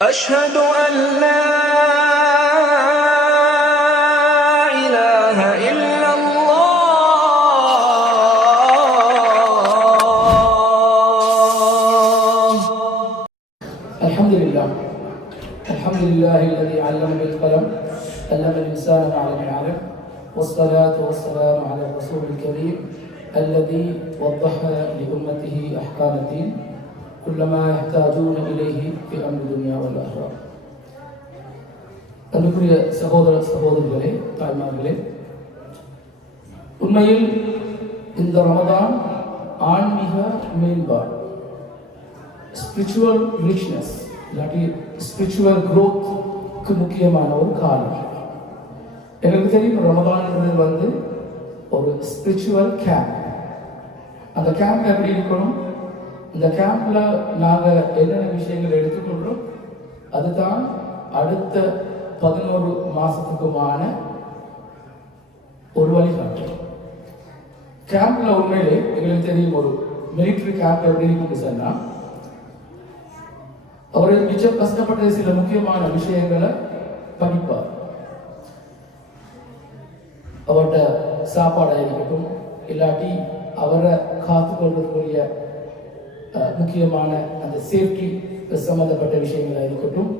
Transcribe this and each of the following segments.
أشهد أن لا إله إلا الله. الحمد لله الذي علم بالقلم علم الإنسان ما لم يعلم والصلاة والسلام على الرسول الكريم الذي وضح لأمته أحكام الدين كلما يحتاجون إليه في أمر الدنيا والآخرة. அன்புக்குரிய சகோதரர்களே, தாய்மார்களே, உண்மையில் இந்த ரமதான் ஆன்மீக மேம்பாடு, ஸ்பிரிச்சுவல் ரிச்னஸ் இல்லாட்டி ஸ்பிரிச்சுவல் க்ரோத்துக்கு முக்கியமான ஒரு காலம். எங்களுக்கு தெரியும், ரமதான்ன்றது ஒரு ஸ்பிரிச்சுவல் கேம்ப். அந்த கேம்ப் எப்படி இருக்கணும்? இந்த கேம்ப்ல நாங்கள் என்னென்ன விஷயங்கள் எடுத்துக்கொள்கிறோம், அதுதான் அடுத்த 11 மாசத்துக்குமான ஒரு வழிகாட்டு. கேம்ப்ல உண்மையிலே எங்களுக்கு தெரியும், ஒரு மிலிட்ரி கேம்ப் எப்படி இருக்குன்னு சொன்னா, அவர் மிச்சம் கஷ்டப்பட்ட சில முக்கியமான விஷயங்களை படிப்பார். அவர்கிட்ட சாப்பாடாக இருக்கட்டும், இல்லாட்டி அவரை காத்துக்கொள்வதற்குரிய முக்கியமான அந்த சேஃப்டி சம்பந்தப்பட்ட விஷயங்களாக இருக்கட்டும்,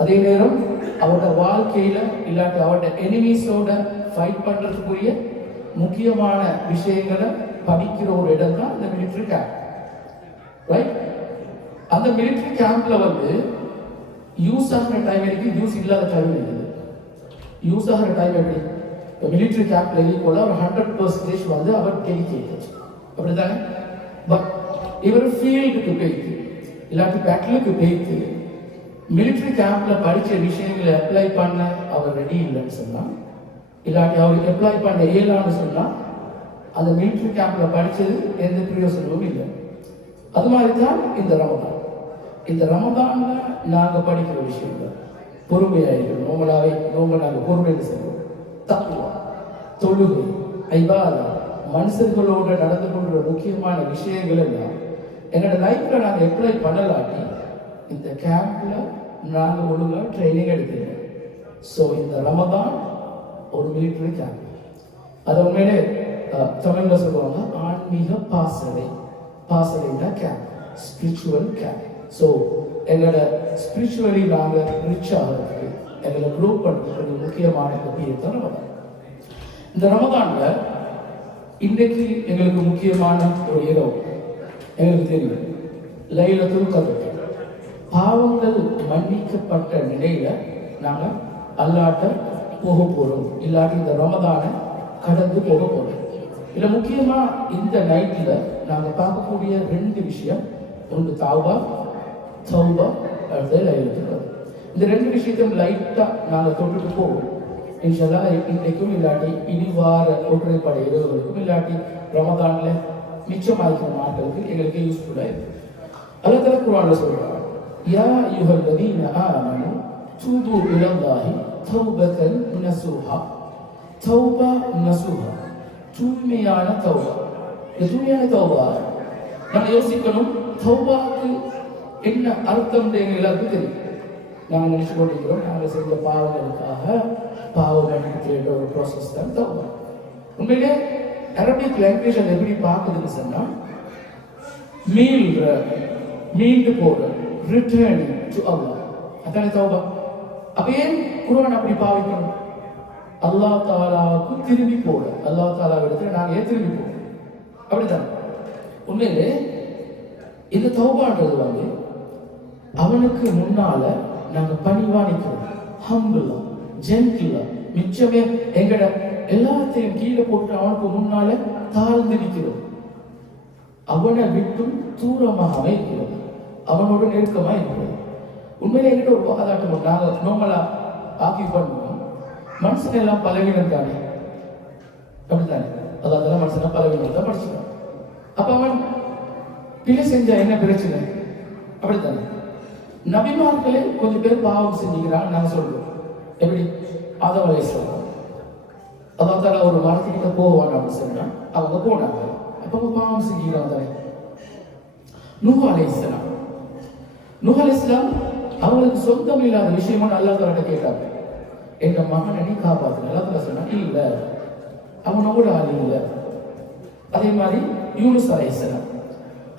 அதே நேரம் அவரோட வாழ்க்கையில இல்லாட்டி அவரோட எனிமீஸோட ஃபைட் பண்றதுக்குரிய முக்கியமான விஷயங்களை படிக்கிற ஒரு இடம் தான் இந்த மிலிட்ரி கேம்ப். ரைட்? அந்த மிலிட்ரி கேம்ப்ல யூஸ் ஆகிற டைம் இருக்கு, யூஸ் இல்லாத டைம் இருக்குது. யூஸ் ஆகிற டைம் எப்படி? மிலிட்ரி கேம்ப்ல கூட ஒரு 100% அவர் டெடிகேட்டட், அப்படித்தானே? பட் இவர் ஃபீல்டுக்கு போயிட்டு இல்லாட்டி பேட்டிலுக்கு போயிட்டு மிலிட்ரி கேம்ப்ல படிச்ச விஷயங்களை அப்ளை பண்ண அவர் ரெடி இல்லைன்னு சொன்னா, இல்லாட்டி அவருக்கு அப்ளை பண்ண இயலான்னு சொன்னா, அந்த மிலிட்ரி கேம்ப்ல படிச்சது எந்த பிரயோசனமும் இல்லை. அது மாதிரி தான் இந்த ரமதான்ல நாங்க படிக்கிற விஷயங்கள் பொறுமையாயிருக்கணும். நோம்பலாவே நாங்கள் பொறுமையை செய்வோம். தக்குவா, தொழுகை, ஐபாதா, மனுஷர்களோட நடந்து கொள்கிற முக்கியமான விஷயங்கள் எல்லாம் எங்களோட லைஃப்ல நாங்கள் அப்ளை பண்ணலாட்டி இந்த கேம்ப்ல நாங்கள் ஒழுங்காக ட்ரைனிங் எடுத்துருக்கோம். ஸோ இந்த ரமதான் ஒரு மிலிட்ரி கேம்ப். அது உண்மையிலே தமிழ்ல சொல்லுவாங்க ஆன்மீக பாசறைனா கேம்ப், ஸ்பிரிச்சுவல் கேம்ப். ஸோ எங்களோட ஸ்பிரிச்சுவலி நாங்கள் ரிச் ஆகிறதுக்கு, எங்களை க்ரோ பண்ணுறதுக்கு முக்கியமான பீரியட் தான் ரமதான். இந்த ரமதான்ல இன்றைக்கு எங்களுக்கு முக்கியமான ஒரு இரவு. எங்களுக்கு தெரியும், லைலத்துல் கத்ர். பாவங்கள் மன்னிக்கப்பட்ட நிலையில நாங்க அல்லாட்ட போக போறோம், இல்லாட்டி இந்த ரமதானை கடந்து போக போறோம். இதுல முக்கியமா இந்த நைட்ல நாங்க பார்க்கக்கூடிய 2 விஷயம், ஒன்று தௌபா, அடுத்தது லைலத்துல் கத்ர். இந்த 2 விஷயத்தையும் லைட்டா நாங்க தொட்டுட்டு போவோம். இன்ஷால்லா இன்றைக்கும் இல்லாட்டி இனி வார ஒற்றைப்படை இரவுகளுக்கும் இல்லாட்டி ரமதான்ல மிச்சமாகிற நாட்களுக்கு எங்களுக்கு யூஸ்ஃபுல்லா இருக்கு. அல்லாஹ் தஆலா குர்ஆன்ல சொல்றார், யா அய்யுஹல்லதீன ஆமனு தூபு இலல்லாஹி தௌபத்தன் நஸூஹா. தௌபா நஸூஹா, தூய்மையான தௌபா. தூய்மையான தௌபா நம்ம யோசிக்கணும். தௌபாக்கு என்ன அர்த்தம் எல்லாருக்கும் தெரியும். நாங்கள் நினைச்சு கொண்டிருக்கிறோம், நாங்கள் செஞ்ச பாவங்களுக்காக பாவம் மன்னிக்கிற ஒரு ப்ராசஸ் தான் தௌபா. உண்மையிலே அரபிக் லாங்குவேஜ் அதை எப்படி பார்க்குதுன்னு சொன்னா, மீண்டு போற, ரிட்டர்னிங் டு அல்லாஹ், அதானே தௌபா. அப்ப ஏன் குர்ஆன் அப்படி பாவிக்கணும்? அல்லாஹ் தஆலாவுக்கு திரும்பி போற, அல்லாஹ் தஆலாவிடத்துல நாங்க ஏன் திரும்பி போறோம்? அப்படிதான். உண்மையிலே இந்த தௌபான்றது அவனுக்கு முன்னால நாங்க பணிவா நிற்கிறோம், ஹம்பிளா, ஜென்டிலா, மிச்சமே எங்கட எல்லாத்தையும் கீழே போட்டு அவனுக்கு முன்னால தாழ்ந்து நிற்கிறோம். அவனை விட்டும் தூரமாக இருக்கிறோம், அவனோட நெருக்கமா இருக்கிறோம். உண்மையில எங்கிட்ட ஒரு வாதாட்டம் நாங்க நோமலா ஆக்கி பண்ணுவோம். மனுஷன் எல்லாம் பலவீனம் தானே, அப்படித்தானே? அதெல்லாம் மனுஷனா பலவீனம் தான் படிச்சுக்கான். அப்ப அவன் பிழை செஞ்சா என்ன பிரச்சனை? அப்படித்தானே? நபிமார்களே கொஞ்சம் பேர் பாவம் செஞ்சுக்கிறான் நாங்க சொல்றோம். எப்படி? ஆதம் அலைஹிஸ்ஸலாம் அல்லாஹ் தஆலா ஒரு மரத்துக்கிட்ட போவாங்க அப்படின்னு சொன்னா அவங்க போனாங்க. அப்ப பாவம் செஞ்சுக்கிறாங்க தானே. நூஹ் அலைஹிஸ்ஸலாம் அவங்களுக்கு சொந்தம் இல்லாத விஷயமா அல்லா தஆலா கேட்டாங்க. எங்க மகனை நீ காப்பாத்து. அல்லா தஆலா சொன்னா இல்ல, அவனோட ஆள் இல்ல. அதே மாதிரி யூனுஸ் அலைஹிஸ்ஸலாம்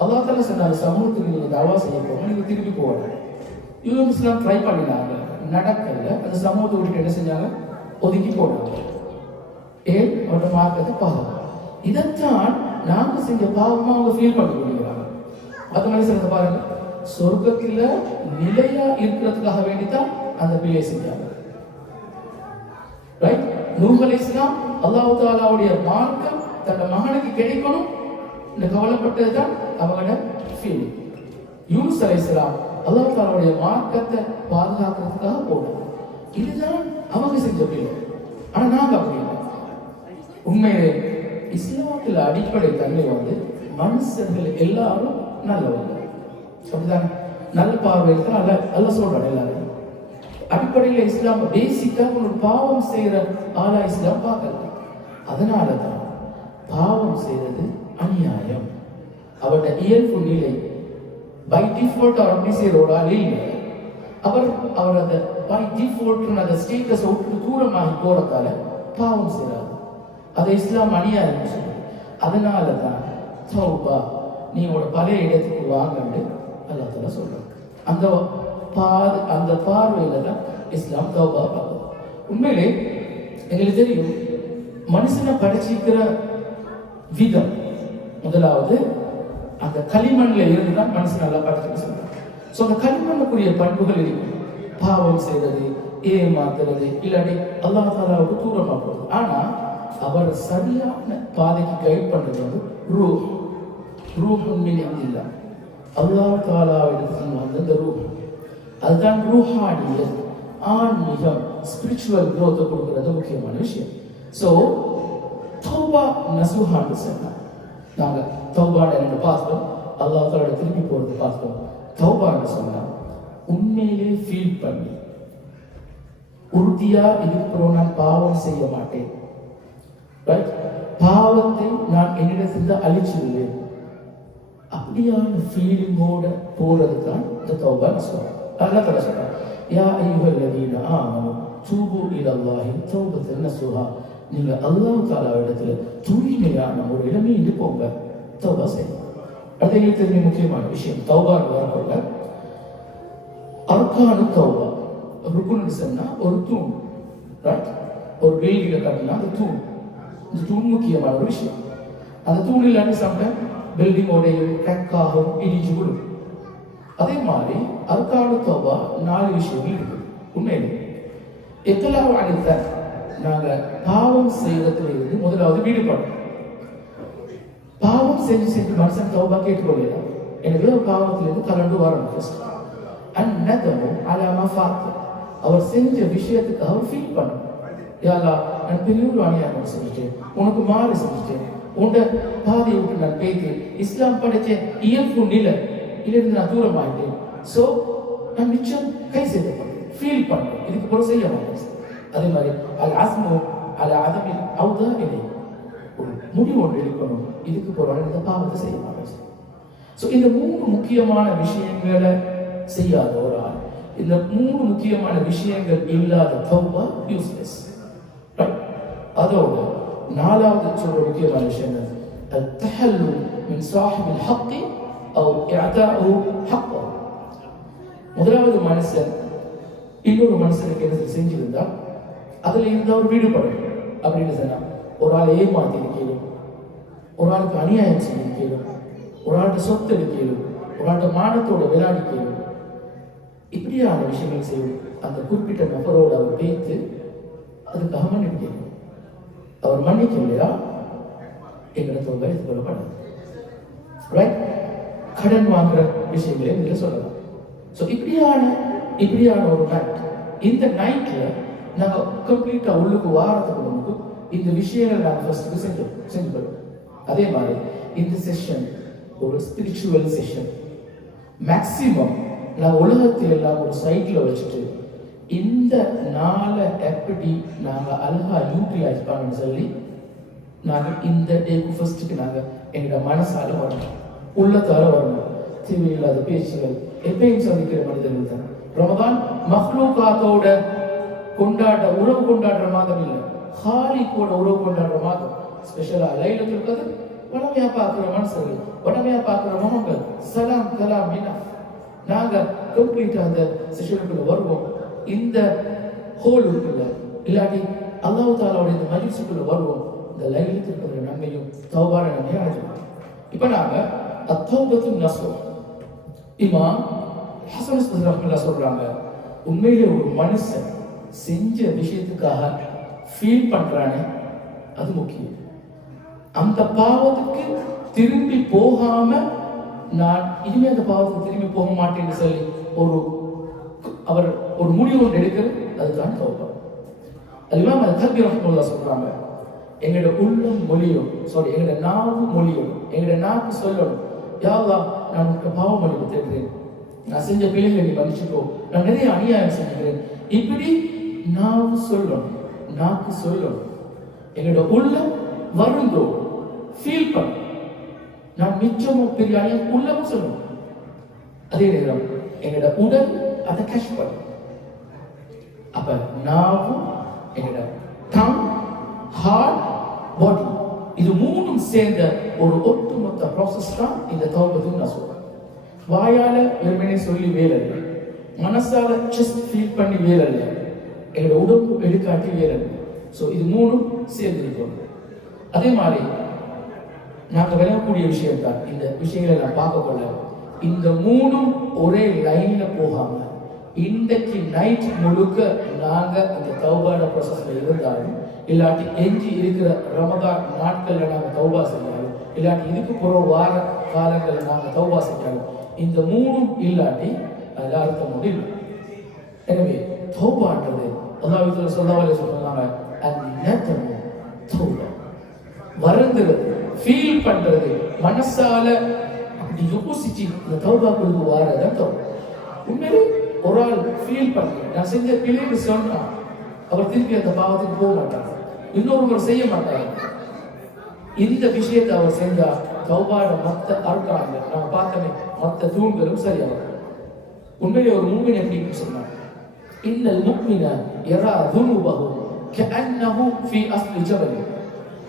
அல்லா தஆலா சொன்னாரு, சமூகத்துக்கு நீங்க தவா செய்ய போங்க, நீங்க திருப்பி போவாங்க. யூனுஸ்லாம் ட்ரை பண்ணினாங்க, நடக்கல. அந்த சமூகத்தை விட்டு என்ன செஞ்சாங்க, ஒதுக்கி போனாங்க. ஏன்? அவரோட மார்க்கத்தை பாவம். இதைத்தான் நாங்க செஞ்ச பாவமா அவங்க ஃபீல் பண்ணி கொண்டிருக்கிறாங்க. மற்ற மனுஷங்க பாருங்க, சொர்க்கத்துல நிலையா இருக்கிறதுக்காக வேண்டித்தான் அந்த பிள்ளையை செஞ்சாங்க. ரைட்? நூஹ் அலைஹிஸ்ஸலாம் அல்லாஹ் தஆலாவுடைய மார்க்கம் தன்னோட மகனுக்கு கிடைக்கணும் இந்த கவலைப்பட்டது தான் அவங்களோட ஃபீலிங். யூனுஸ் அலைஹிஸ்ஸலாம் அல்லாஹ் தஆலாவுடைய மார்க்கத்தை பாதுகாக்கிறதுக்காக போனாங்க. இதுதான் அவங்க செஞ்ச பிள்ளை. ஆனா நாங்க அப்படி இல்லை. உண்மையிலே இஸ்லாத்துல அடிப்படை தன்மை மனுஷர்கள் எல்லாரும் நல்லவங்க, அப்படிதான். நல்ல பார்வையில் தான் அல்ல சொல்றாங்க எல்லாரும். அடிப்படையில் இஸ்லாம் பேசிக்கா ஒரு பாவம் செய்யற ஆளா இஸ்லாம் பார்க்கல. அதனாலதான் பாவம் செய்யறது அநியாயம். அவருடைய இயல்பு நிலை பை டிஃபால்ட் அவர் அப்படி செய்யற ஒரு ஆள் இல்லை. அவர் அந்த பை டிஃபால்ட் அந்த ஸ்டேட்டஸ் விட்டு தூரமாகி போறதால பாவம் செய்யறாரு. அதை இஸ்லாம் அநியாயம் சொல்லுது. அதனாலதான் தௌபா, நீ உங்களோட பழைய இடத்துக்கு வாங்கன்னு அல்லாஹ் தஆலா சொல்றாங்க. அந்த பார்வையில தான் இஸ்லாம் தௌபா பார்க்குது. உண்மையிலே எங்களுக்கு தெரியும், மனுஷனை படைச்சிக்கிற விதம் முதலாவது அந்த களிமண்ல இருந்து தான் மனுஷன் நல்லா படைச்சு சொல்றாங்க. ஸோ அந்த களிமண்ணுக்குரிய பண்புகள் இருக்கு. பாவம் செய்யறது, ஏமாத்துறது, இல்லாட்டி அல்லாஹ் தஆலாவுக்கு தூரமா போகுது. ஆனா அவர் சரியான பாதைக்கு கைட் பண்றது ரூஹுன் மின் இந்தில்லாஹ், அல்லாஹ் தஆலாவிடத்தில் வந்த ரூஹ். அதுதான் ரூஹானியத், ஆன்மீகம், ஸ்பிரிச்சுவல் growth கொடுக்கிறது முக்கியமான விஷயம். ஸோ தௌபா நசுஹான்னு சொன்னா, நாங்க தௌபான ரெண்டு பார்த்தோம், அல்லாஹ் தஆலா திருப்பி போறது பார்த்தோம். தௌபான்னு சொன்னா உண்மையிலே ஃபீல் பண்ணி உறுதியா இதுக்கப்புறம் நான் பாவம் செய்ய மாட்டேன், பாவத்தை நான் என்னிடத்திலிருந்து அழிச்சிடுவேன், அப்படியான ஃபீலிங்கோட போறது தான் இந்த தௌபா சொல்றோம். அல்லாஹ் தஆலா சொல்றான், யா அய்யுஹல்லதீன ஆமனு தூபு இலல்லாஹி தௌபத்தன் நஸூஹா, நீங்க அல்லாஹ் தஆலா இடத்துல தூய்மையான ஒரு இடமே இருந்து போங்க, தௌபா செய்யுங்க. அது எங்களுக்கு தெரிஞ்ச முக்கியமான விஷயம். தௌபா வரப்போல அர்கானு தௌபா, ருக்குன்னு சொன்னா ஒரு தூண், ஒரு பில்டிங்கை கட்டினா அந்த தூண், இந்த தூண் முக்கியமான ஒரு விஷயம். அந்த தூண் இல்லாட்டி சம்டைம் பில்டிங்கோடைய கிராக்காகும், இடிச்சு விடும். அதே மாதிரி அர்கானு தௌபா 4 விஷயங்கள் இருக்கு. உண்மையிலே எத்தலாவ அடித்த நாங்க பாவம் செய்யறதுல இருந்து முதலாவது வீடுபடும். பாவம் செஞ்சு மனுஷன் தௌபா கேட்டுக்கொள்ளலாம். எனவே ஒரு பாவத்திலிருந்து கலந்து வரணும். அந்நதமும் அலாமா ஃபாத், அவர் செஞ்ச விஷயத்துக்கு அவர் ஃபீல் பண்ணணும். யா அல்லாஹ், நான் பெரிய ஒரு அநியாயம் செஞ்சுட்டேன், உனக்கு மாறு செஞ்சுட்டேன், உன்ட பாதையை விட்டு நான் பேய்த்து இஸ்லாம் படைச்ச இயல்பு நிலை இருந்து நான் தூரம் ஆகிட்டேன். ஸோ நான் மிச்சம் கை செய்யப்பட்டேன், ஃபீல் பண்ணேன், இதுக்கு பிறகு செய்ய மாட்டேன். அதே மாதிரி அல் அஸ்மு அல் அதமில் அவுதா இல்லை, ஒரு முடிவு ஒன்று எடுக்கணும், இதுக்கு பிறகு இந்த பாவத்தை செய்ய மாட்டேன். ஸோ இந்த 3 முக்கியமான விஷயங்களை செய்யாத ஒரு ஆள், இந்த 3 முக்கியமான விஷயங்கள் இல்லாத தௌபா யூஸ்லெஸ். அதோட 4வது சொல்ற முக்கியமான விஷயம் التحلل من صاحب الحق او اعطاء حقه. முதலாவது மனுஷன் இன்னொரு மனுஷனுக்கு என்ன செஞ்சிருந்தா அதுல இருந்து அவர் வீடுபடும். அப்படின்னு சொன்னா ஒரு ஆளை ஏமாத்தி இருக்கணும், ஒரு ஆளுக்கு அநியாயம் செய்யணும், ஒரு ஆள்கிட்ட சொத்து எடுக்கணும், ஒரு ஆள்கிட்ட மானத்தோட விளையாடிக்கணும், இப்படியான விஷயங்கள் செய்யும். அந்த குறிப்பிட்ட நபரோட அவர் பேத்து அதுக்காக மன்னிக்கணும். அவர் மன்னிக்கலையா எங்களை தொகை கொள்ளப்படாது. கடன் வாங்குற விஷயங்களே இதுல சொல்லலாம். ஸோ இப்படியான ஒரு நைட், இந்த நைட்ல நாங்க கம்ப்ளீட்டா உள்ளுக்கு வாரத்துக்கு முன்பு இந்த விஷயங்கள் நாங்கள் ஃபர்ஸ்ட் செஞ்சு போடுவோம். அதே மாதிரி இந்த செஷன் ஒரு ஸ்பிரிச்சுவல் செஷன். மேக்சிமம் நான் உலகத்தில் எல்லாம் ஒரு சைட்ல வச்சுட்டு இந்த நாளை எப்படி நாங்கள் அழகா யூட்டிலைஸ் பண்ணணும்னு சொல்லி நாங்கள் இந்த டேக்கு ஃபர்ஸ்ட்டுக்கு நாங்கள் எங்களோட மனசால வரணும், உள்ளத்தால வரணும். தேவையில்லாத பேச்சுகள் எப்பயும் சந்திக்கிற மனிதர்கள் தான் ரமதான் மஹ்லூகாத்தோட உறவு கொண்டாடுற மாதம் இல்லை, ஹாலிக்கோட உறவு கொண்டாடுற மாதம். ஸ்பெஷலா லைலத்துல் கத்ர் வடமையா பார்க்கிற மனுஷர்கள், வடமையா பார்க்கிற முகங்கள், சலாம் கலாம் மீனா நாங்க கம்ப்ளீட்டா அந்த செஷனுக்குள்ள வருவோம். இந்த ஹோலுக்குள்ள இல்லாட்டி அல்லாஹ் தாலாவுடைய இந்த மஜ்லிஸுக்குள்ள வருவோம். இந்த லைலத்துல் கத்ர் நன்மையும் தௌபான நன்மையும் அடைஞ்சிடும். இப்ப நாங்க அத்தௌபத்து நஸூஹ் இமாம் ஹஸன் ரஹ்மத்துல்லாஹி சொல்றாங்க, உண்மையிலே ஒரு மனுஷன் செஞ்ச விஷயத்துக்காக ஃபீல் பண்றானே அது முக்கியம். அந்த பாவத்துக்கு திரும்பி போகாம நான் இனிமே அந்த பாவத்துக்கு திரும்பி போக மாட்டேன்னு சொல்லி அவர் ஒரு முடிவு ஒன்று எடுக்கிறது, அதுதான் தௌபா. இமாம் அல்-கல்பி ரஹ்மத்துல்லாஹி சொல்றாங்க, எங்களோட உள்ளம் மொழியும் எங்களோட நாவு மொழியும் எங்களோட நாக்கு சொல்லணும், யா அல்லாஹ் நான் உனக்கு பாவம் மன்னிப்பு தேடுறேன், நான் செஞ்ச பிள்ளைகளை நீ மன்னிச்சுக்கோ, நான் நிறைய அநியாயம் செஞ்சுக்கிறேன். இப்படி நாவு சொல்லணும், நாக்கு சொல்லணும். எங்களோட உள்ளம் வருந்தோ ஃபீல் பண்ண நான் மிச்சமும் பெரிய அநியாயம் உள்ளமும் சொல்லணும். அதே நேரம் எங்களோட உடல் அதை கேஷ் பண்ணும். அப்ப நாவும் எங்களோட டங், ஹார்ட், பாடி இது மூணும் சேர்ந்த ஒரு ஒட்டுமொத்த ப்ராசஸ் தான் இந்த தௌபத்துன்னு நான் சொல்றேன். வாயால வெறுமனே சொல்லி வேலை இல்லை, மனசால ஜஸ்ட் ஃபீல் பண்ணி வேலை இல்லை, எங்களோட உடம்பு எடுக்காட்டி வேலை இல்லை. ஸோ இது மூணும் சேர்ந்து இருக்கணும். அதே மாதிரி நாங்கள் விளங்கக்கூடிய விஷயம் தான் இந்த விஷயங்களை நான் பார்க்க கொள்ள, இந்த மூணும் ஒரே லைன்ல போகாம இன்றைக்கு நைட் முழுக்க நாங்க அந்த தௌபாட ப்ராசஸ்ல இருந்தாலும், இல்லாட்டி எஞ்சி இருக்கிற ரமதான் நாட்கள்ல நாங்க தௌபா செஞ்சாலும், இல்லாட்டி இதுக்கு புற வார காலங்கள்ல நாங்க தௌபா செஞ்சாலும், இந்த மூணும் இல்லாட்டி அது அர்த்தம் முடியும். எனவே தௌபான்றது அல்லாஹ் சொல்லவாலே சொல்றாங்க, அந்நதமு தௌபா, வருந்துறது, ஃபீல் பண்றது, மனசால அப்படி யோசிச்சு இந்த தௌபாக்குள்ள வாரதான் தௌபா. உண்மையிலே ஒரு ஆள் ஃபீல் பண்ணி நான் செஞ்ச பிள்ளைன்னு சொன்னா அவர் திருப்பி அந்த பாவத்துக்கு போக மாட்டார், இன்னொருவர் செய்ய மாட்டார். இந்த விஷயத்தை அவர் செஞ்சா தௌபாட மற்ற அர்க்காங்க நாம பார்த்தோமே மற்ற தூண்களும் சரியாகும். உண்மையிலே ஒரு முஃமின் எப்படி சொன்னார், இன்னல் முஃமின யரா துனுபஹு கஅன்னஹு ஃபீ அஸ்லி ஜபல்.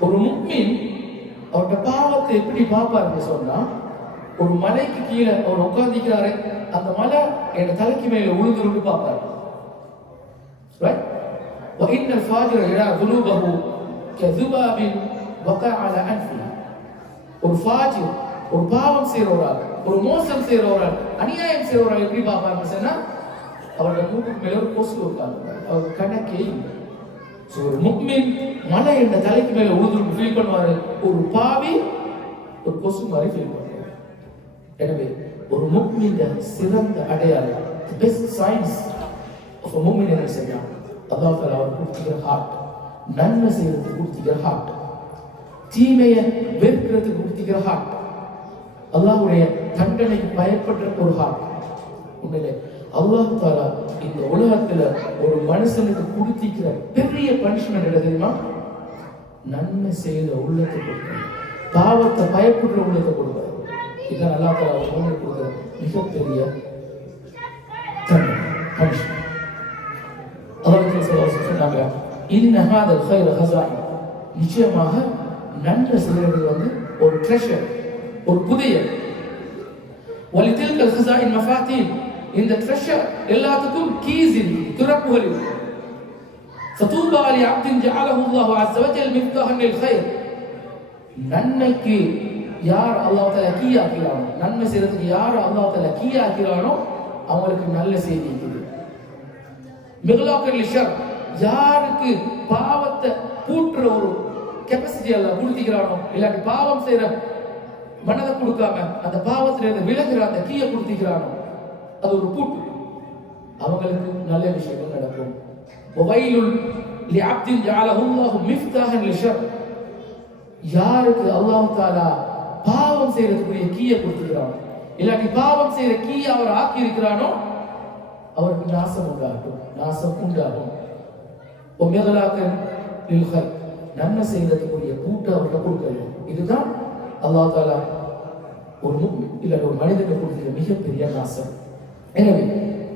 ஒரு முஃமின் அவருடைய பாவத்தை எப்படி பார்ப்பாருன்னு சொன்னா, ஒரு மலைக்கு கீழே அவர் உட்கார்ந்திருக்கிறாரு, அந்த மலை என் தலைக்கு மேல உழுதுருந்து பார்ப்பாரு. ரைட்? وَإِنَّ الْفَاجِرَ يَرَى ذُنُوبَهُ كَذُبَابٍ وَقَعَ عَلَى أَنْفِهِ. ஒரு ஃபாஜிர், ஒரு பாவம் செய்றவரா, ஒரு மோசம் செய்றவரா, அநியாயம் செய்றவரா எப்படி பார்ப்பாருன்னு சொன்னா, அவருடைய மூக்குக்கு மேல ஒரு கொசு உட்கார்ந்து அவர் கணக்கே இல்லை. ஒரு முஃமின் மலை என்ற தலைக்கு மேல உழுதுருந்து ஃபீல் பண்ணுவாரு, ஒரு பாவி ஒரு கொசு மாதிரி ஃபீல் பண்ணுவாரு. எனவே ஒரு முஃமின் சிறந்த அடையாளம், the best signs of a mu'min என்ன செய்யா, அல்லாஹ் தஆலா அவர் கொடுத்திருக்கிற ஹார்ட், நன்மை செய்யறதுக்கு கொடுத்திருக்கிற ஹார்ட், தீமையை வெறுக்கிறதுக்கு கொடுத்திருக்கிற ஹார்ட், அல்லாஹ்வுடைய தண்டனைக்கு பயப்படுற ஒரு ஹார்ட். உண்மையிலே அல்லாஹ் தஆலா இந்த உலகத்துல ஒரு மனுஷனுக்கு கொடுத்திருக்கிற பெரிய பனிஷ்மெண்ட் என்ன தெரியுமா? நன்மை செய்த உள்ளத்தை கொடுக்கிறார், பாவத்தை பயப்படுற உள்ளத்தை கொடுக்கிறார். இதான் அல்லாஹ் தஆலா ஒரு மனிதனுக்கு கொடுக்கிற மிகப்பெரிய தண்டனை, பனிஷ்மெண்ட். அல்லாஹ் சொன்னாங்க, இன்ன ஹாதல் கைர ஹஸாயின், நிச்சயமாக நன்மை செய்யறது ஒரு ட்ரெஷர், ஒரு புதையல். வலிதில்கல் ஹஸாயின் மஃபாத்தீன், இந்த ட்ரெஷர் எல்லாத்துக்கும் கீஸ் இருக்கு, திறப்புகள் இருக்கு. ஃபதூபா லி அப்தின் ஜஅலஹு அல்லாஹு அஸ்ஸ வஜல் மிஃப்தாஹன் லில் கைர், நன்மைக்கு யார் அல்லாஹ் தஆலா கீ ஆக்கிறானோ, நன்மை செய்யறதுக்கு யார் அல்லாஹ் தஆலா கீ ஆக்கிறானோ அவங்களுக்கு நல்ல செய்தி இருக்குது. மிக்லாக்கல் லிஷர், யாருக்கு பாவத்தை பூட்டுற ஒரு கெபாசிட்டி அல்லாஹ் கொடுத்திக்கிறானோ, இல்லாட்டி பாவம் செய்யற மனதை கொடுக்காம அந்த பாவத்துல இருந்து விலகுற அந்த கீயை கொடுத்திக்கிறானோ, அது ஒரு பூட்டு, அவங்களுக்கு நல்ல விஷயங்கள் நடக்கும். வவைலுல் லிஅப்தின் ஜஅலஹு அல்லாஹு மிஃப்தாஹன் லிஷர், யாருக்கு அல்லாஹ் தஆலா பாவம் செய்யறதுக்குரிய கீயை கொடுத்திருக்கிறானோ, இல்லாட்டி பாவம் செய்யற கீயை அவர் ஆக்கி இருக்கிறானோ அவருக்கு நாசம் உண்டாகும், நாசம் உண்டாகும். நன்மை செய்யறதுக்குரிய பூட்டை அவர்கிட்ட கொடுக்கல. இதுதான் அல்லாஹ் தஆலா ஒரு முஃமின் இல்ல ஒரு மனிதனுக்கு கொடுக்கிற மிகப்பெரிய நாசம். எனவே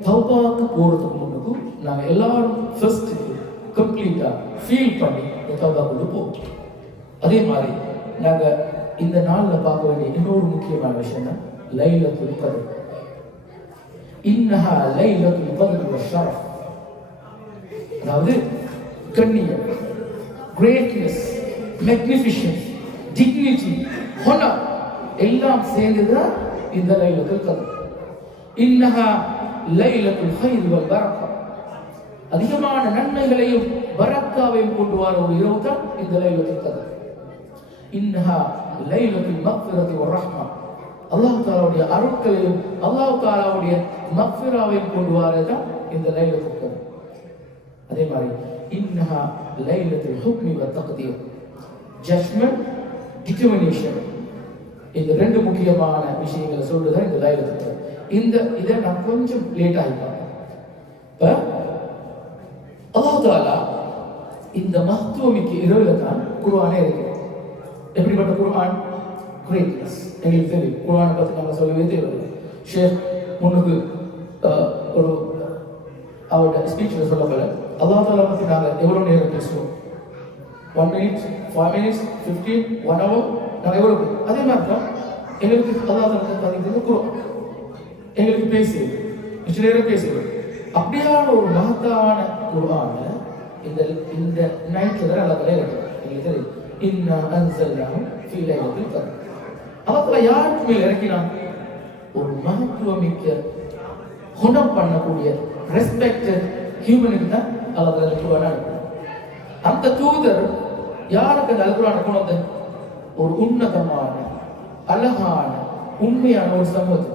தௌபாவுக்கு போகிறதுக்கு முன்னுக்கு நாங்கள் எல்லாரும் ஃபர்ஸ்ட்டு கம்ப்ளீட்டாக ஃபீல் பண்ணி இந்த தௌபாவுக்கு போவோம். அதே மாதிரி நாங்கள் இந்த நாளில் பார்க்க வேண்டிய இன்னொரு முக்கியமான விஷயம் தான் லைலத்துல் கத்ர். இன்னஹா லைலத்துல் கத்ர் வஷரஃப், அதாவது கண்ணியம், கிரேட்னஸ், மேக்னிஃபிஷன்ஸ், டிக்னிட்டி, ஹானர் எல்லாம் சேர்ந்துதான் இந்த லைலத்துல் கத்ர். இன்னஹா லைலத்துல் கைர் வல் பரக்கா, அதிகமான நன்மைகளையும் பரக்காவையும் கொண்டு வர ஒரு இரவு தான் இந்த லைலத்துல் கத்ர். இன்னஹா லைலத்துல் மக்ஃபிரத்தி வர் ரஹ்மா, அல்லாஹ் தஆலாவுடைய அருட்களையும் அல்லாஹ் தஆலாவுடைய மக்ஃபிராவையும் கொண்டு வரதான் இந்த லைலத்துல் கத்ர். அதே மாதிரி இன்னஹா லைலத்துல் ஹுக்மி வ தக்தீர், ஜட்ஜ்மென்ட், டிட்டர்மினேஷன், இந்த ரெண்டு முக்கியமான விஷயங்களை சொல்றதுதான் இந்த லைலத்துல் கத்ர். இதை நான் கொஞ்சம் லேட் ஆகிட்டேன். இப்போ அல்லாஹ் தஆலா இந்த மஹ்துவமிக்க இரவுல தான் குர்ஆனே இருக்கு. எப்படிப்பட்ட குர்ஆன்? கிரேட்னஸ். எங்களுக்கு தெரியும் குர்ஆனை பற்றி நம்ம சொல்லவே தேவையில்லை. ஷேக் முன்னுக்கு ஒரு அவரோட ஸ்பீச்சில் சொல்லப்போல அல்லாஹ் தஆலா பற்றி நாங்கள் எவ்வளோ நேரம் பேசுவோம்? 1 minute, 5 minutes, 15, 1 hour, நாங்கள் எவ்வளோ? அதே மாதிரி தான் எங்களுக்கு அல்லாஹ் தஆலா பார்த்தீங்கன்னா குர்ஆன் எங்களுக்கு பேசுது, கொஞ்ச நேரம் பேசுது. அப்படியான ஒரு மகத்தான குர்ஆனை இந்த நைட்ல தான் அல்லாஹ் தஆலா இறக்குறார். எங்களுக்கு தெரியும் இன்னா அன்ஸல்னாஹு ஃபீ லைலத்துல் கத்ர். அல்லாஹ் யாருக்கு மேல் இறக்கினான்? ஒரு மகத்துவமிக்க ஹொனர் பண்ணக்கூடிய ரெஸ்பெக்டட் ஹியூமனுக்கு தான் அல்லாஹ் தஆலா குர்ஆனை அனுப்புறார். அந்த தூதர் யாருக்கு அந்த குர்ஆனை கொண்டு வந்த? ஒரு உன்னதமான அழகான உண்மையான ஒரு சமூகத்துக்கு.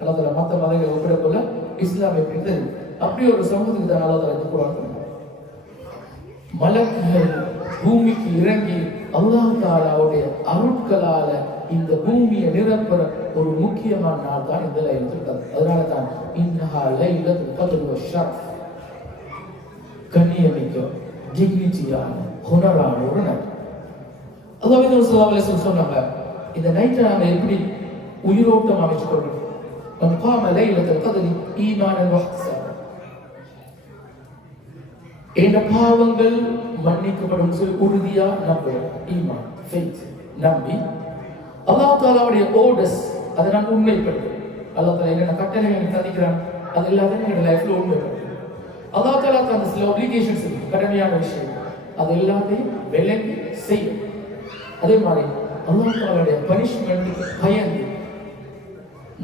அல்லாஹ் தஆலா மற்ற மதங்களை ஒப்பிடக்கொள்ள இஸ்லாம் எப்படி தெரியும், அப்படி ஒரு சமூகத்துக்கு தான் அல்லாஹ் தஆலா குர்ஆன் கொண்டு வந்தார். மலக்குகள் பூமிக்கு இறங்கி அல்லாஹ் தஆலாவுடைய அருட்களால இந்த பூமியை நிரப்புற ஒரு முக்கியமான நாள் தான் இந்த லைலத்துல் கத்ர். அதனால தான் இன்னஹா லைலத்துல் கத்ர் வஷரஃப், கண்ணியமிக்க, டிக்னிட்டியான, ஹொனரான ஒரு நாள். அல்லாஹ் ஸல்லல்லாஹு அலைஹி வஸல்லம் சொன்னாங்க, இந்த நைட்டை நாம எப்படி உயிரோட்டம் அமைச்சு கொள்றோம்? மன் காம லைலத்துல் கத்ர் ஈமானன் வஹ்திஸாபன், என்ற பாவங்கள் மன்னிக்கப்படும் சொல்லி உறுதியா நம்புவோம். ஈமான், ஃபெய்த், நம்பி அல்லாஹ் தஆலாவுடைய ஆர்டர்ஸ் அதை நான் உண்மைப்படுத்தும். அல்லாஹ் தஆலா என்ன கட்டளைகள் தந்திக்கிறான் அது எல்லாத்தையும் எங்க லைஃப்ல உண்மைப்படுத்தும். அல்லாஹ் தஆலா அந்த சில ஒப்ளிகேஷன்ஸ் இருக்கு, கடமையான விஷயம், அது எல்லாத்தையும் விலகி செய்யும். அதே மாதிரி அல்லாஹ் தஆலாவுடைய பனிஷ்மெண்ட்டுக்கு பயந்து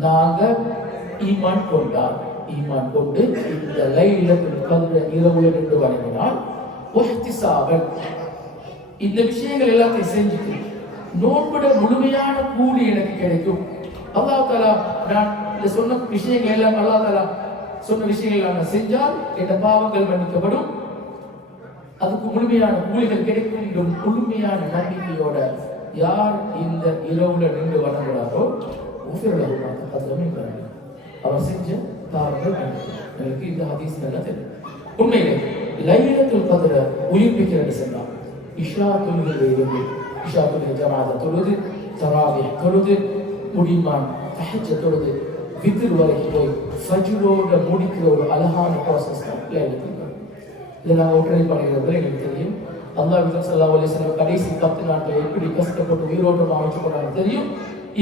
நாங்க ஈமான் கொண்டால், ஈமான் கொண்டு இந்த லைலத்துல் கத்ர் இரவுல நின்று வணங்கினால் வஹ்திஸாபன், இந்த விஷயங்கள் எல்லாத்தையும் செஞ்சுட்டு நோன்புட முழுமையான கூலி எனக்கு கிடைக்கும். அல்லாஹ் தஆலா நான் இந்த சொன்ன விஷயங்கள் எல்லாம் அல்லாஹ் தஆலா சொன்ன விஷயங்கள் எல்லாம் செஞ்சால் என் பாவங்கள் மன்னிக்கப்படும், அதுக்கு முழுமையான கூலிகள் கிடைக்கும் என்ற முழுமையான நம்பிக்கையோட யார் இந்த இரவுல நின்று வணங்குறாரோ அவர் செஞ்ச பாவங்கள் எனக்கு இந்த ஹதீஸ் நல்லா தெரியும். உண்மையிலே லைலத்துல் கத்ர உயிர்ப்பிக்கிறது சொன்னார். இஷா தொழுகையிலிருந்து இஷா தொழுகை ஜமாஅத்தை தொழுது, தராவீஹ் தொழுது, முடியுமான் தஹஜ்ஜத் தொழுது, வித்ர் வரைக்கும் போய் ஃபஜ்ரோட முடிக்கிற ஒரு அழகான ப்ராசஸ் தான் லைலத்துல் கத்ர். இதை நாங்கள் ஒற்றை பண்ணுகிறது எங்களுக்கு தெரியும். அல்லாஹ் ஸல்லல்லாஹு அலைஹி வஸல்லம் கடைசி 10 நாட்கள் எப்படி கஷ்டப்பட்டு உயிரோட்டம் அமைச்சு கொண்டாங்க தெரியும்.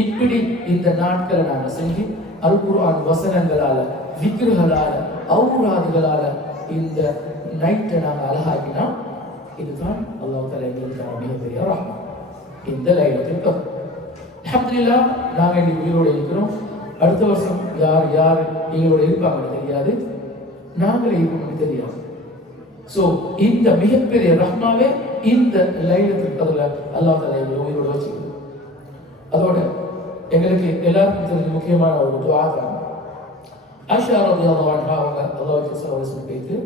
இப்படி இந்த நாட்களை நாங்கள் செஞ்சு அல் குர்ஆன் வசனங்களால, விக்ருகளால, ஔராதுகளால இந்த நைட்டை நாங்கள் அழகாக்கினா இதுதான் அல்லாஹ் தஆலா எங்களுக்கு மிகப்பெரிய ரஹ்மத். இந்த லைலத்துல் கத்ர் அல்ஹம்துலில்லாஹ் நாங்கள் இன்னைக்கு உயிரோடு இருக்கிறோம். அடுத்த வருஷம் யார் யார் எங்களோட இருப்பாங்கன்னு தெரியாது, நாங்களே இருப்போம்னு தெரியாது. ஸோ இந்த மிகப்பெரிய ரஹ்மாவே இந்த லைலத்துல் கத்ர்ல அல்லாஹ் தஆலா எங்களை உயிரோடு வச்சுக்கணும். அதோட எங்களுக்கு எல்லாருக்கும் தெரிஞ்ச முக்கியமான ஒரு துஆ தான். ஆயிஷா ரலியல்லாஹு அன்ஹா அவங்க அல்லாஹ் ஸல்லல்லாஹு அலைஹி வஸல்லம் பேசி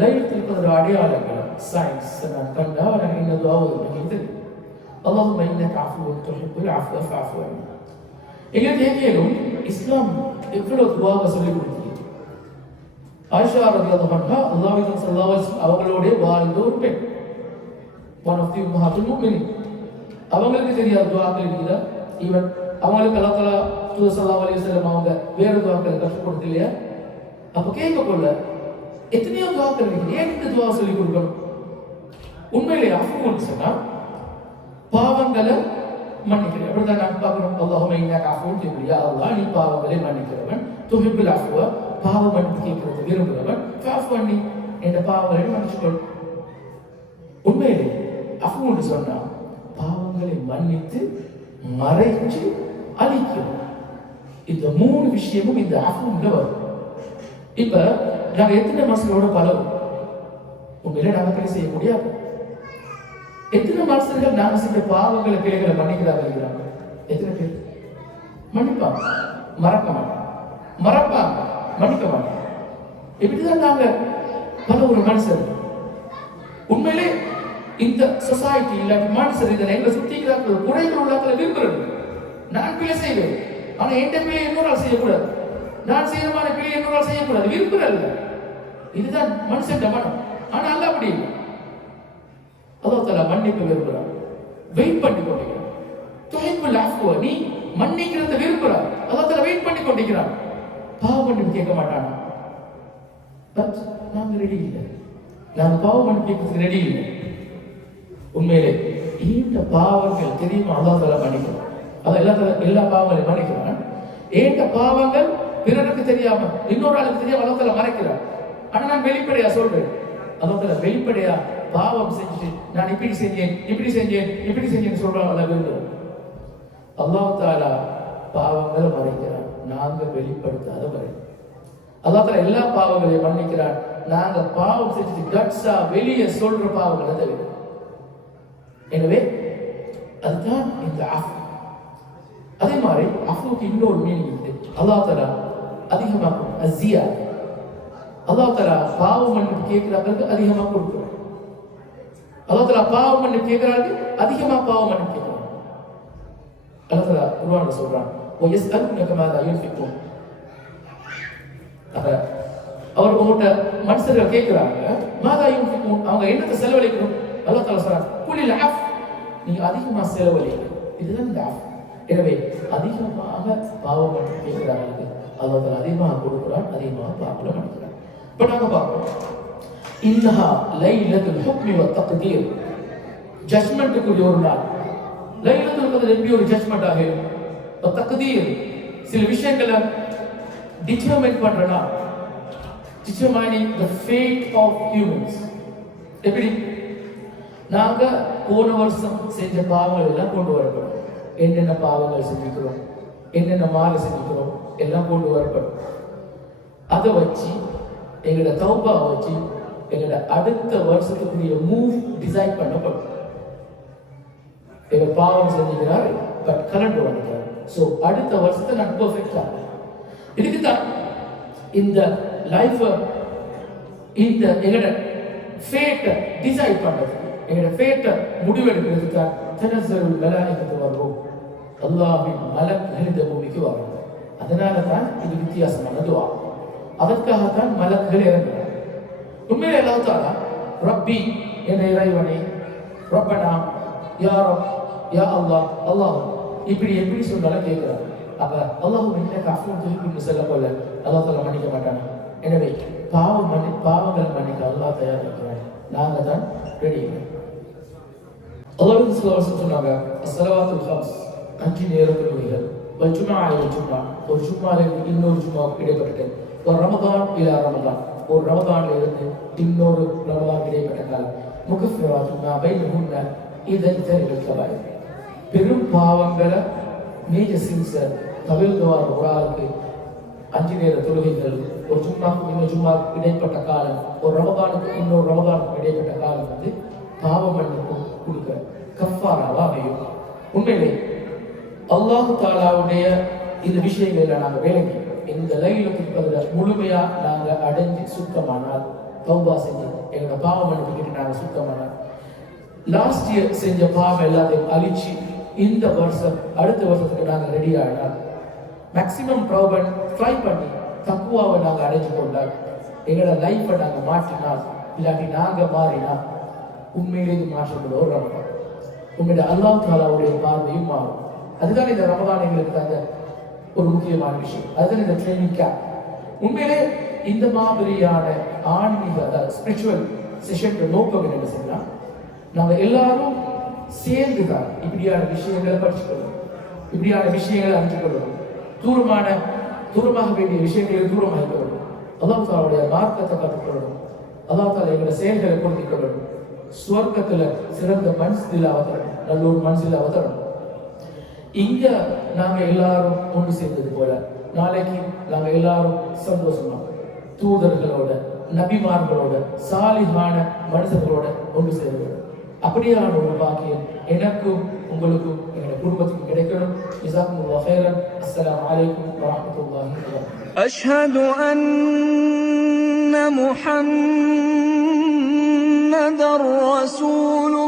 லைலத்துல் கத்ர் அடையாளங்கள் சயின்ஸ் நான் கண்டா நான் இந்த துஆ ஓதுறது. அல்லாஹும்ம இன்னக அஃபுவுன் துஹிப்புல் அஃவ ஃபஅஃபு அன்னி. எங்களுக்கு கேட்கணும் இஸ்லாம் எவ்வளவு துஆவை சொல்லி கொடுக்குது. ஆயிஷா ரலியல்லாஹு அன்ஹா அல்லாஹ் ஸல்லல்லாஹு அலைஹி வஸல்லம் அவங்களோட வாழ்ந்த ஒரு பெண், ஒன் ஆஃப் தி உம்மஹாத்துல் முஃமினீன். அவங்களுக்கு தெரியாத துஆக்கள் இருக்குதா? ஈவன் அவங்களுக்கு அல்லாஹ் தஆலா ஸல்லல்லாஹு அலைஹி வஸல்லம் அவங்க வேற துஆக்களை கற்றுக் கொடுத்து இல்லையா? அப்ப கேட்கக்குள்ள எத்தனையோ துவாக்கள் இருக்குது. ஏன் இந்த துவா சொல்லி கொடுக்கணும்? உண்மையிலே அஃபுன்னு சொன்னா பாவங்களை மன்னிக்கிறேன். அப்படிதான் நான் பார்க்கிறோம். அல்லாஹும்ம இன்னக அஃபுன் துஹிப்புல் அல்லாஹ், நீ பாவங்களை மன்னிக்கிறவன், துஹிப்புல் அஃப்வ, பாவ மன்னிப்பு கேட்கறது விரும்புகிறவன், ஃபஅஃபு அன்னி, என்ற பாவங்களை மன்னிச்சுக்கொள். உண்மையிலே அஃபுன்னு சொன்னா பாவங்களை மன்னித்து மறைச்சு அழிக்கும். இந்த மூணு விஷயமும் இந்த அஃபுன்ல வரும். இப்ப நாங்க எத்தனை மனுஷங்களோட பழகும்? உண்மையில நாங்க பிழை செய்ய முடியாது. எத்தனை மனுஷர்கள் நாங்க செஞ்ச பாவங்களை பிழைகளை மன்னிக்கிறாங்க? எத்தனை பேர் மன்னிப்பாங்க? மறக்க மாட்டாங்க. மறப்பாங்க, மன்னிக்க மாட்டாங்க. இப்படிதான் நாங்க பல ஒரு மனுஷர். உண்மையிலே இந்த சொசைட்டி இல்லாட்டி மனுஷர் இதை எங்களை சுத்திக்கிறார்கள், குறைகள் உள்ளாக்களை விரும்புறது. நான் பிழை செய்வேன், ஆனா எந்த பிழை இன்னொரு ஆள் செய்யக்கூடாது. நான் செய்யறமான பிழை இன்னொரு ஆள் செய்யக்கூடாது. விரும்புறல்ல. இதுதான் மனுஷன் மனம். ஆனா அல்ல அப்படி இல்லை. அல்லாஹ் தஆலா மன்னிப்பு விரும்புறான். வெயிட் பண்ணி கொண்டிருக்கிறான். துஹிப்புல் அஃப்வ, நீ மன்னிக்கிறத விரும்புறான். அல்லாஹ் தஆலா வெயிட் பண்ணி கொண்டிருக்கிறான். பாவம் மன்னிப்பு கேட்க மாட்டானா? பட் நாங்க ரெடி இல்லை. நாங்க பாவம் மன்னிப்பு கேட்கறதுக்கு ரெடி இல்லை. உண்மையிலே இந்த பாவங்கள் தெரியுமா? அல்லாஹ் தஆலா மன்னிக்கிறான். அதான் எல்லா பாவங்களையும் மன்னிக்கிறான். ஏண்ட பாவங்கள் பிறருக்கு தெரியாம இன்னொரு ஆளுக்கு தெரியாம அல்லாஹ் தஆலா மறைக்கிறான். ஆனா நான் வெளிப்படையா சொல்றேன். அல்லாஹ் தஆலா வெளிப்படையா பாவம் செஞ்சு நான் இப்படி செஞ்சேன் சொல்றாங்க விரும்புகிறோம். அல்லாஹ் தஆலா பாவங்களை மறைக்கிறான், நாங்க வெளிப்படுத்தாத வரை. அல்லாஹ் தஆலா எல்லா பாவங்களையும் மன்னிக்கிறான், நாங்க பாவம் செஞ்சு கட்ஸா வெளியே சொல்ற பாவங்களை தவிர. எனவே அதுதான் இந்த அஃப். அதே மாதிரி அஃபுக்கு இன்னொரு மீனிங் இருக்கு. அல்லாஹ் தஆலா அதிகமாக்கும் அஸியா. அல்லாஹ் தஆலா பாவம் மன்னிப்பு கேட்கிறாங்களுக்கு அதிகமா கொடுக்கிறார். அல்லாஹ் தஆலா பாவம் மன்னிப்பு கேட்கிறாருக்கு அதிகமா பாவம் மன்னிப்பு கேட்கிறார். அல்லாஹ் தஆலா குர்ஆன்ல சொல்றான், வயஸ்அலுனக மாதா யுன்ஃபிகூன். அவர் உங்கள்கிட்ட மனுஷர்கள் கேட்கிறாங்க, மாதா யுன்ஃபிகூன், அவங்க என்னத்தை செலவழிக்கணும்? அல்லாஹ் தஆலா சொல்றான், குலில் அஃப், நீங்க அதிகமா செலவழிங்க. இதுதான் இந்த அஃப். எனவே அதிகமாக பாவம் மன்னிப்பு கேட்கிறாங்களுக்கு அல்லாஹ் தஆலா அதிகமாக கொடுக்கிறான், அதிகமாக பாவங்களை மன்னிக்கிறான். இப்ப நாங்க பார்ப்போம், இன்னஹா லைலத்துல் ஹுக்மி வத் தக்தீர், ஜட்ஜ்மென்ட்க்கு ஒரு நாள். லைலத்துல் கத்ர் எப்படி ஒரு ஜட்ஜ்மென்ட் ஆகும்? வத் தக்தீர், சில விஷயங்களை determine பண்றனா, determining the fate of humans. எப்படி நாங்க போன வருஷம் செஞ்ச பாவங்கள் எல்லாம் கொண்டு வரப்படும். என்னென்ன பாவங்கள் செஞ்சுக்கிறோம், என்னென்ன மாலை செஞ்சுக்கிறோம் எல்லாம் கொண்டு வரப்படும். அதை வச்சு எங்களோட தௌபாவை வச்சு எங்களோட அடுத்த வருஷத்துக்குரிய மூவ் டிசைட் பண்ணப்படும். எங்க பாவம் செஞ்சுக்கிறார், பட் கரண்ட் வந்துட்டார். ஸோ அடுத்த வருஷத்தை நான் பெர்ஃபெக்டா. இதுக்குதான் இந்த லைஃப், இந்த எங்களோட ஃபேட்டை டிசைட் பண்றது, எங்களோட ஃபேட்டை முடிவெடுக்கிறதுக்காக தனஸ்ஸலுல் மலாயிகத்து வர்ரூஹ், அல்லாஹ்வின் மலக்குகள் இந்த பூமிக்கு வரும். அதனால தான் இது வித்தியாசமான துஆ. அதற்காகத்தான் மலக்குகள் இறங்குறாங்க. உண்மையிலே அல்லாஹ் தஆலா ரப்பி, என் இறைவனே, ரப்பனா, யா ரப், யா அல்லாஹ், அல்லாஹ் இப்படி எப்படி சொன்னாலும் கேட்கிறாங்க. அப்ப அல்லாஹ் இன்னக அஃபுன் துஹிப்புல் சொல்ல போல அல்லாஹ் தஆலா மன்னிக்க மாட்டாங்க. எனவே பாவங்கள் மன்னிக்க அல்லாஹ் தயாரா இருக்கிறார். நாங்க தான் ரெடி. அல்லாஹ் சொன்னாங்க, அஸ்ஸலவாத்துல் ஹம்ஸ், 5 நேர தொழுகைகள், வல் ஜும்ஆ இலல் ஜும்ஆ, ஒரு ஜும்ஆவிலிருந்து இன்னொரு ஜும்ஆவுக்கு இடைப்பட்ட, ஒரு ரமதான் இலா ரமதான், ஒரு ரமதான்ல இருந்து இன்னொரு ரமதான் இடைப்பட்ட காலம், முகஃபிராத்துன் மா பைனஹுன்ன இதன் தரிகள் கபாயிர், பெரும் பாவங்களை மேஜர் சின்ஸை தவிர்த்துவார். ஒரு ஆளுக்கு 5 நேர தொழுகைகள், ஒரு ஜும்மாவுக்கு இன்னொரு ஜும்மாவுக்கு இடைப்பட்ட காலம், ஒரு ரமதானுக்கு இன்னொரு ரமதானுக்கு இடைப்பட்ட காலம் வந்து பாவ மன்னிப்பு கொடுக்க கஃபாராவா அமையும். உண்மையிலே அல்லாஹ் தஆலாவுடைய இந்த விஷயங்களை நாங்கள் விளங்கி இந்த லைலத்துல் கத்ர முழுமையா நாங்கள் அடைஞ்சு சுத்தமானால், தௌபா செஞ்சு எங்களோட பாவ மன்னிப்பு கேட்டு நாங்கள் சுத்தமானால், லாஸ்ட் இயர் செஞ்ச பாவம் எல்லாத்தையும் அழிச்சு இந்த வருஷம் அடுத்த வருஷத்துக்கு நாங்கள் ரெடி ஆகினால், மேக்சிமம் ட்ரை பண்ணி தக்குவாவை நாங்கள் அடைஞ்சு கொண்டால், எங்களோட லைஃப்பை நாங்கள் மாற்றினால், இல்லாட்டி நாங்கள் மாறினால் உண்மையிலே இது மாற்றப்பட ஒரு ரமதான். உண்மையில அல்லாஹ் தஆலாவுடைய பார்வையும் மாறும். அதுதான் இந்த ரமதான் எங்களுக்கு தந்த ஒரு முக்கியமான விஷயம். அதுதான் இந்த ட்ரைனிங் கேம்ப். உண்மையிலே இந்த மாதிரியான ஆன்மீக அதாவது ஸ்பிரிச்சுவல் செஷன் நோக்கம் என்னன்னு சொன்னா நாங்க எல்லாரும் சேர்ந்துதான் இப்படியான விஷயங்களை படிச்சுக்கொள்ளணும், இப்படியான விஷயங்களை அறிஞ்சுக்கொள்ளணும், தூரமாக வேண்டிய விஷயங்களை தூரமாகிக்கொள்ளணும், அல்லாஹ் தாலாவுடைய மார்க்கத்தை கற்றுக்கொள்ளணும், அல்லாஹ் தாலா எங்களை செயல்களை பொருத்திக் கொள்ளணும், சுவர்க்கத்துல சிறந்த மன்சிலா அவதரணும், நல்ல ஒரு மன்சிலா அவதரணும். இங்க நாங்க எல்லாரும் ஒன்று சேர்ந்தது போல நாளைக்கு நாங்க எல்லாரும் சந்தோஷமா தூதர்களோட, நபிமார்களோட, சாலிகான மனுஷர்களோட ஒன்று சேர்வோம். அப்படியான ஒரு பாக்கியம் எனக்கும் உங்களுக்கும் எங்களுடைய குடும்பத்துக்கும் கிடைக்கணும். ஜஸாக்குமுல்லாஹ் ஹைரன். அஸ்ஸலாமு அலைக்கும் வரஹ்மத்துல்லாஹி வபரகாத்துஹு. அஷ்ஹது அன்ன முஹம்மதர் ரசூலுல்லாஹ்.